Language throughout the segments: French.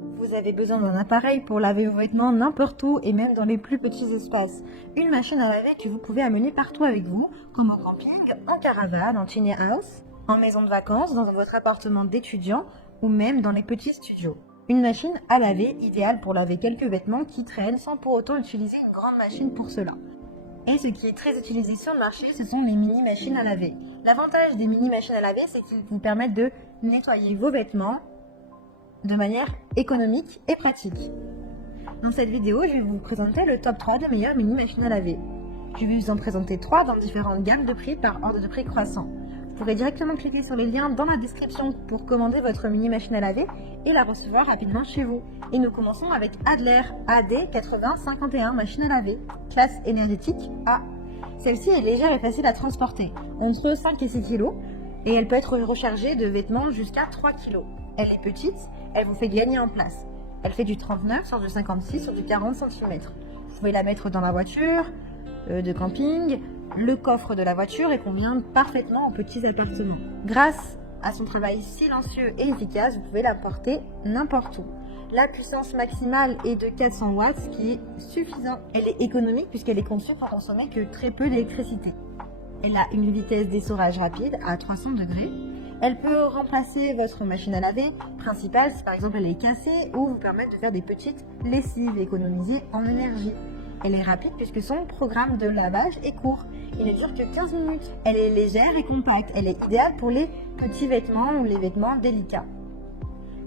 Vous avez besoin d'un appareil pour laver vos vêtements n'importe où et même dans les plus petits espaces. Une machine à laver que vous pouvez amener partout avec vous, comme au camping, en caravane, en tiny house, en maison de vacances, dans votre appartement d'étudiant ou même dans les petits studios. Une machine à laver idéale pour laver quelques vêtements qui traînent sans pour autant utiliser une grande machine pour cela. Et ce qui est très utilisé sur le marché, ce sont les mini-machines à laver. L'avantage des mini-machines à laver, c'est qu'ils vous permettent de nettoyer vos vêtements de manière économique et pratique. Dans cette vidéo, je vais vous présenter le top 3 des meilleures mini-machines à laver. Je vais vous en présenter 3 dans différentes gammes de prix par ordre de prix croissant. Vous pourrez directement cliquer sur les liens dans la description pour commander votre mini-machine à laver et la recevoir rapidement chez vous. Et nous commençons avec Adler AD8051 machine à laver, classe énergétique A. Celle-ci est légère et facile à transporter, entre 5 et 6 kg, et elle peut être rechargée de vêtements jusqu'à 3 kg. Elle est petite, elle vous fait gagner en place. Elle fait du 39 sur du 56 sur du 40 cm. Vous pouvez la mettre dans la voiture de camping, le coffre de la voiture et convient parfaitement aux petits appartements. Grâce à son travail silencieux et efficace, vous pouvez la porter n'importe où. La puissance maximale est de 400 watts, ce qui est suffisant. Elle est économique puisqu'elle est conçue pour consommer que très peu d'électricité. Elle a une vitesse d'essorage rapide à 300 degrés. Elle peut remplacer votre machine à laver principale si par exemple elle est cassée ou vous permettre de faire des petites lessives et économiser en énergie. Elle est rapide puisque son programme de lavage est court. Il ne dure que 15 minutes. Elle est légère et compacte. Elle est idéale pour les petits vêtements ou les vêtements délicats.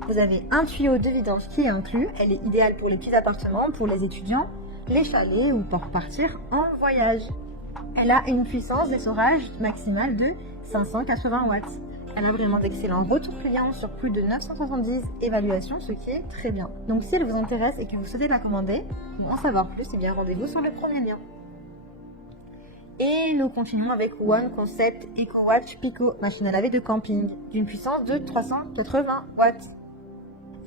Vous avez un tuyau de vidange qui est inclus. Elle est idéale pour les petits appartements, pour les étudiants, les chalets ou pour partir en voyage. Elle a une puissance d'essorage maximale de 580 watts. Elle a vraiment d'excellents retours clients sur plus de 970 évaluations, ce qui est très bien. Donc si elle vous intéresse et que vous souhaitez la commander, pour en savoir plus, eh bien rendez-vous sur le premier lien. Et nous continuons avec One Concept EcoWatch Pico, machine à laver de camping, d'une puissance de 380 watts.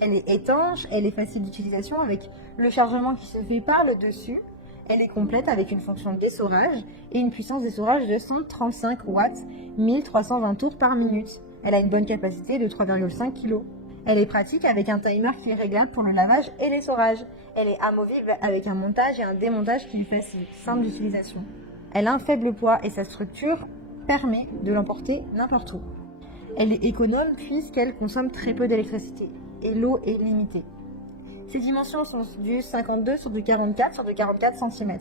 Elle est étanche, elle est facile d'utilisation avec le chargement qui se fait par le dessus. Elle est complète avec une fonction d'essorage et une puissance d'essorage de 135 watts, 1320 tours par minute. Elle a une bonne capacité de 3,5 kg. Elle est pratique avec un timer qui est réglable pour le lavage et l'essorage. Elle est amovible avec un montage et un démontage qui lui facilite, simple d'utilisation. Elle a un faible poids et sa structure permet de l'emporter n'importe où. Elle est économe puisqu'elle consomme très peu d'électricité et l'eau est limitée. Ses dimensions sont du 52 sur du 44 sur du 44 cm.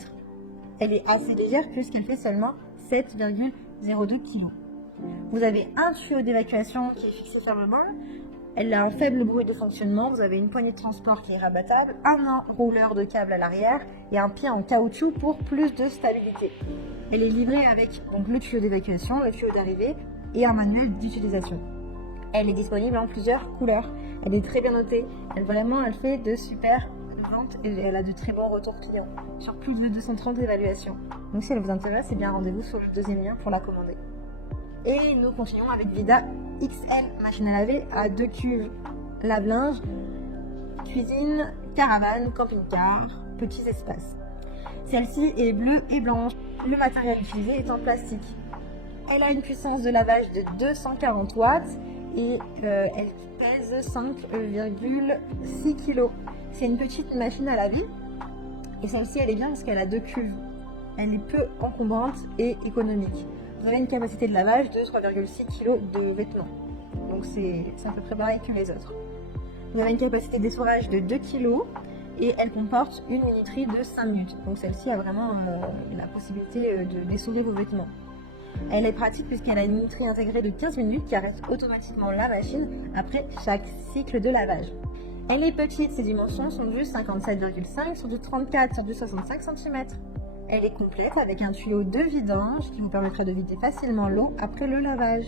Elle est assez légère puisqu'elle fait seulement 7,02 kg. Vous avez un tuyau d'évacuation qui est fixé fermement. Elle a un faible bruit de fonctionnement. Vous avez une poignée de transport qui est rabattable, un enrouleur de câble à l'arrière et un pied en caoutchouc pour plus de stabilité. Elle est livrée avec donc, le tuyau d'évacuation, le tuyau d'arrivée et un manuel d'utilisation. Elle est disponible en plusieurs couleurs. Elle est très bien notée. Elle fait de super ventes et elle a de très bons retours clients sur plus de 230 évaluations. Donc si elle vous intéresse, eh bien rendez-vous sur le deuxième lien pour la commander. Et nous continuons avec Vida XL, machine à laver à 2 cuves, lave-linge, cuisine, caravane, camping-car, petits espaces. Celle-ci est bleue et blanche. Le matériel utilisé est en plastique. Elle a une puissance de lavage de 240 watts et elle pèse 5,6 kg. C'est une petite machine à laver et celle-ci elle est bien parce qu'elle a 2 cuves. Elle est peu encombrante et économique. Vous avez une capacité de lavage de 3,6 kg de vêtements. Donc c'est à peu près pareil que les autres. Vous avez une capacité d'essorage de 2 kg et elle comporte une minuterie de 5 minutes. Donc celle-ci a vraiment la possibilité d'essorer vos vêtements. Elle est pratique puisqu'elle a une minuterie intégrée de 15 minutes qui arrête automatiquement la machine après chaque cycle de lavage. Elle est petite, ses dimensions sont du 57,5 sur du 34 sur du 65 cm. Elle est complète avec un tuyau de vidange qui vous permettra de vider facilement l'eau après le lavage.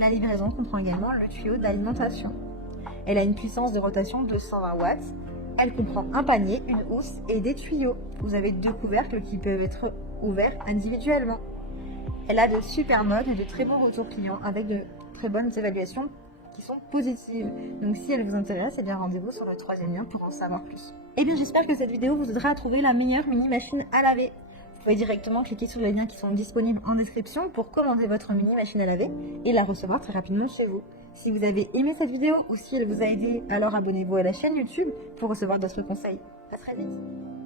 La livraison comprend également le tuyau d'alimentation. Elle a une puissance de rotation de 120 watts. Elle comprend un panier, une housse et des tuyaux. Vous avez 2 couvercles qui peuvent être ouverts individuellement. Elle a de super modes et de très bons retours clients avec de très bonnes évaluations qui sont positives. Donc si elle vous intéresse, eh bien rendez-vous sur le troisième lien pour en savoir plus. Eh bien j'espère que cette vidéo vous aidera à trouver la meilleure mini machine à laver. Vous pouvez directement cliquer sur les liens qui sont disponibles en description pour commander votre mini machine à laver et la recevoir très rapidement chez vous. Si vous avez aimé cette vidéo ou si elle vous a aidé, alors abonnez-vous à la chaîne YouTube pour recevoir d'autres conseils. À très vite.